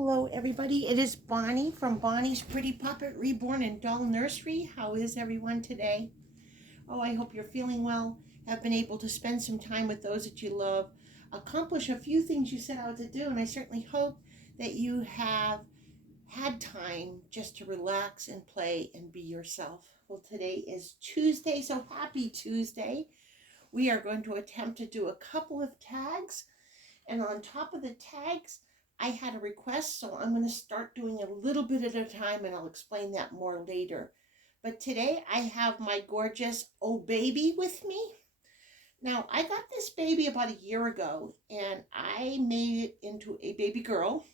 Hello, everybody. It is Bonnie from Bonnie's Pretty Puppet Reborn and Doll Nursery. How is everyone today? Oh, I hope you're feeling well, have been able to spend some time with those that you love, accomplish a few things you set out to do, and I certainly hope that you have had time just to relax and play and be yourself. Well, today is Tuesday, so happy Tuesday. We are going to attempt to do a couple of tags, and on top of the tags, I had a request, so I'm going to start doing a little bit at a time, and I'll explain that more later. But today I have my gorgeous Oh Baby with me. Now, I got this baby about a year ago, and I made it into a baby girl,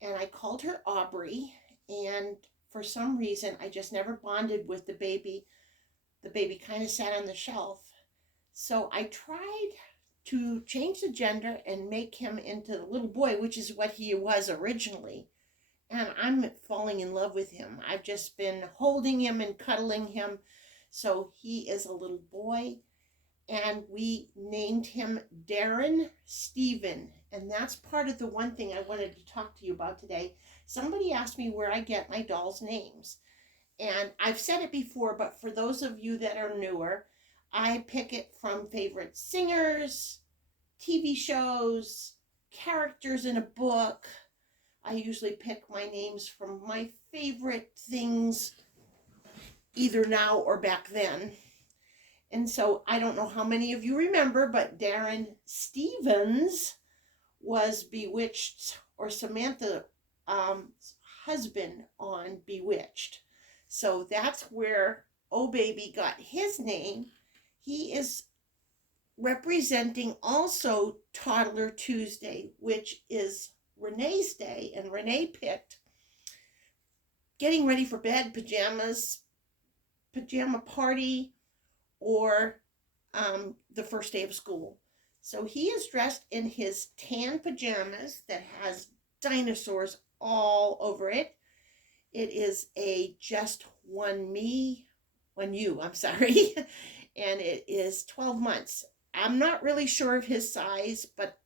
and I called her Aubrey, and for some reason, I just never bonded with the baby. The baby kind of sat on the shelf. So I tried to change the gender and make him into the little boy, which is what he was originally. And I'm falling in love with him. I've just been holding him and cuddling him. So he is a little boy. And we named him Darren Stephen. And that's part of the one thing I wanted to talk to you about today. Somebody asked me where I get my dolls' names. And I've said it before, but for those of you that are newer, I pick it from favorite singers, TV shows, characters in a book. I usually pick my names from my favorite things, either now or back then. And so I don't know how many of you remember, but Darren Stevens was Bewitched, or Samantha's husband on Bewitched. So that's where Oh Baby got his name. He is representing also Toddler Tuesday, which is Renee's day, and Renee picked getting ready for bed, pajamas, pajama party, or the first day of school. So he is dressed in his tan pajamas that has dinosaurs all over it. It is a just one you, I'm sorry, and it is 12 months. I'm not really sure of his size, but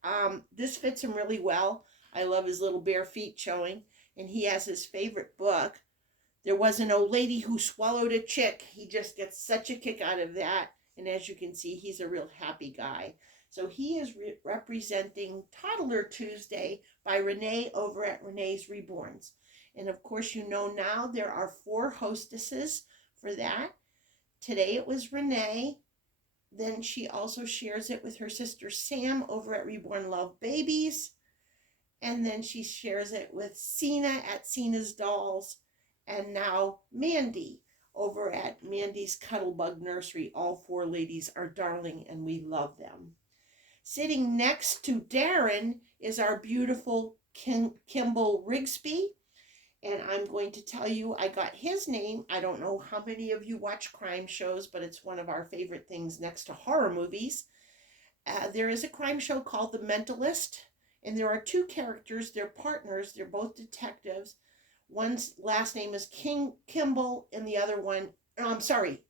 this fits him really well. I love his little bare feet showing, and he has his favorite book. There was an old lady who swallowed a chick. He just gets such a kick out of that, and as you can see, he's a real happy guy. So he is representing Toddler Tuesday by Renee over at Renee's Reborns. And of course, you know now there are 4 hostesses for that. Today it was Renee. Then she also shares it with her sister Sam over at Reborn Love Babies. And then she shares it with Seena at Seena's Dolls. And now Mandy over at Mandy's Cuddlebug Nursery. All 4 ladies are darling and we love them. Sitting next to Darren is our beautiful Kimball Rigsby. And I'm going to tell you, I got his name. I don't know how many of you watch crime shows, but it's one of our favorite things next to horror movies. There is a crime show called The Mentalist, and there are 2 characters. They're partners. They're both detectives. One's last name is Kimball, and the other one, I'm sorry.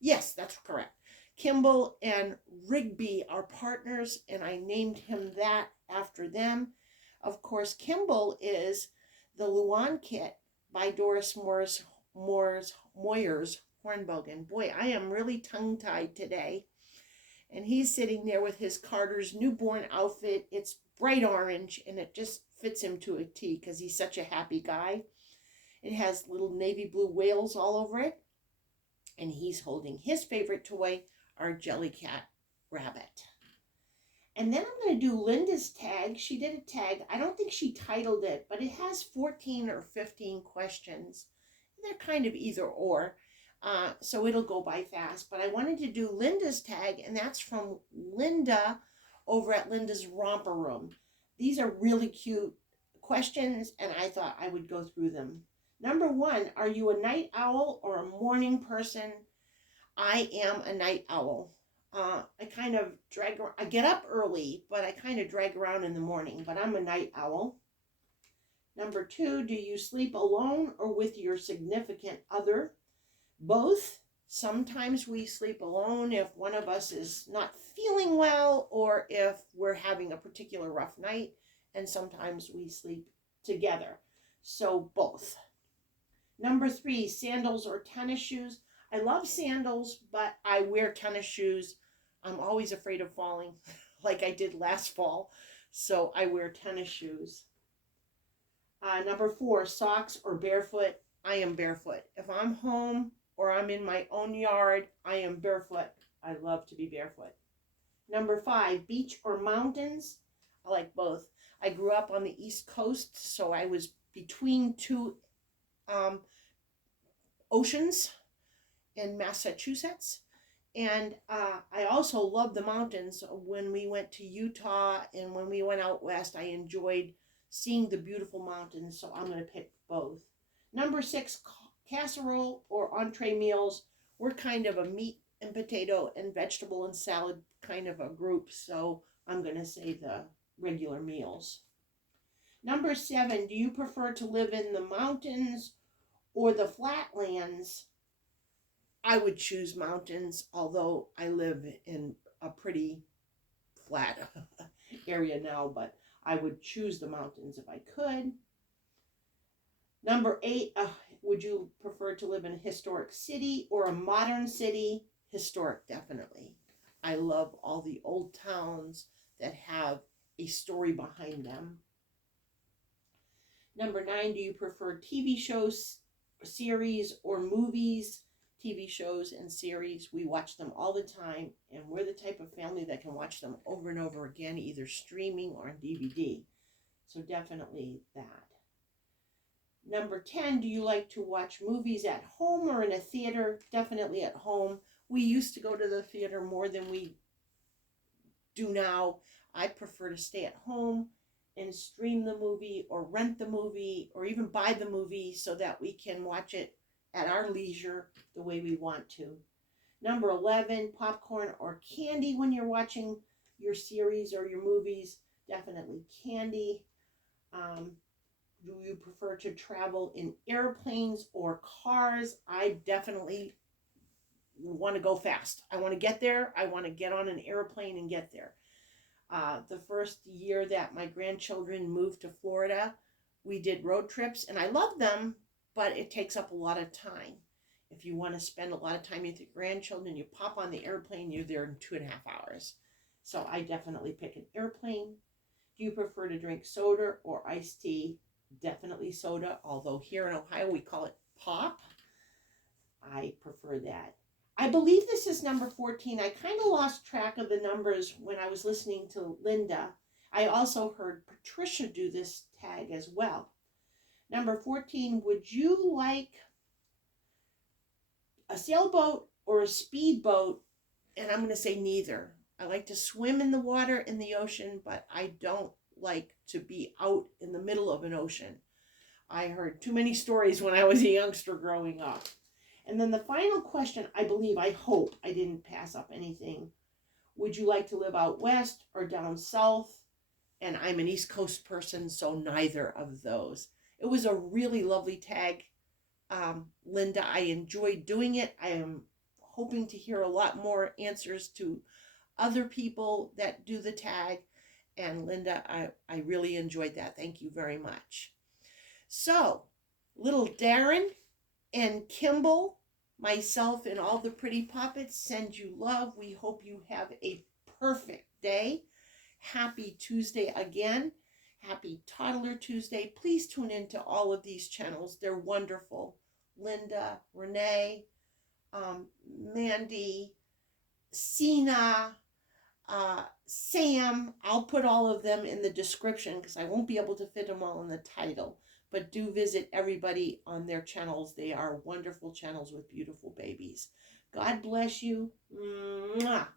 Yes, that's correct. Kimball and Rigby are partners, and I named him that after them. Of course, Kimball is the Luan Kit by Doris Moyers Hornbogen. Boy, I am really tongue-tied today. And he's sitting there with his Carter's newborn outfit. It's bright orange, and it just fits him to a T because he's such a happy guy. It has little navy blue whales all over it. And he's holding his favorite toy, our Jellycat rabbit. And then I'm going to do Linda's tag. She did a tag. I don't think she titled it, but it has 14 or 15 questions. They're kind of either or, so it'll go by fast. But I wanted to do Linda's tag, and that's from Linda over at Linda's Romper Room. These are really cute questions, and I thought I would go through them. Number 1, are you a night owl or a morning person? I am a night owl. I get up early, but I kind of drag around in the morning, but I'm a night owl. Number 2, do you sleep alone or with your significant other? Both. Sometimes we sleep alone if one of us is not feeling well or if we're having a particular rough night. and sometimes we sleep together. So both. Number 3, sandals or tennis shoes. I love sandals, but I wear tennis shoes. I'm always afraid of falling like I did last fall. So I wear tennis shoes. Number 4, socks or barefoot. I am barefoot. If I'm home or I'm in my own yard, I am barefoot. I love to be barefoot. Number 5, beach or mountains. I like both. I grew up on the East Coast, so I was between two oceans in Massachusetts. And I also love the mountains. When we went to Utah and when we went out west, I enjoyed seeing the beautiful mountains, so I'm going to pick both. Number 6, casserole or entree meals. We're kind of a meat and potato and vegetable and salad kind of a group, so I'm going to say the regular meals. Number 7, do you prefer to live in the mountains or the flatlands? I would choose mountains, although I live in a pretty flat area now, but I would choose the mountains if I could. Number 8, would you prefer to live in a historic city or a modern city? Historic, definitely. I love all the old towns that have a story behind them. Number 9, do you prefer TV shows, series, or movies? TV shows and series, we watch them all the time, and we're the type of family that can watch them over and over again, either streaming or on DVD. So definitely that. Number 10, do you like to watch movies at home or in a theater? Definitely at home. We used to go to the theater more than we do now. I prefer to stay at home and stream the movie or rent the movie or even buy the movie so that we can watch it at our leisure the way we want to. Number 11, popcorn or candy when you're watching your series or your movies. Definitely candy. Do you prefer to travel in airplanes or cars? I definitely want to go fast. I want to get there. I want to get on an airplane and get there. The first year that my grandchildren moved to Florida, we did road trips, and I love them, but it takes up a lot of time. If you want to spend a lot of time with your grandchildren, you pop on the airplane, you're there in 2.5 hours. So I definitely pick an airplane. Do you prefer to drink soda or iced tea? Definitely soda, although here in Ohio we call it pop. I prefer that. I believe this is number 14. I kind of lost track of the numbers when I was listening to Linda. I also heard Patricia do this tag as well. Number 14, would you like a sailboat or a speedboat? And I'm going to say neither. I like to swim in the water in the ocean, but I don't like to be out in the middle of an ocean. I heard too many stories when I was a youngster growing up. And then the final question, I hope I didn't pass up anything. Would you like to live out west or down south? And I'm an East Coast person, so neither of those. It was a really lovely tag, Linda. I enjoyed doing it. I am hoping to hear a lot more answers to other people that do the tag. And Linda, I really enjoyed that. Thank you very much. So, little Darren and Kimball, myself, and all the pretty puppets send you love. We hope you have a perfect day. Happy Tuesday again. Happy Toddler Tuesday. Please tune into all of these channels. They're wonderful. Linda, Renee, Mandy, Seena, Sam. I'll put all of them in the description because I won't be able to fit them all in the title. But do visit everybody on their channels. They are wonderful channels with beautiful babies. God bless you. Mwah.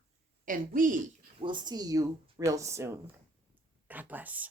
And we will see you real soon. God bless.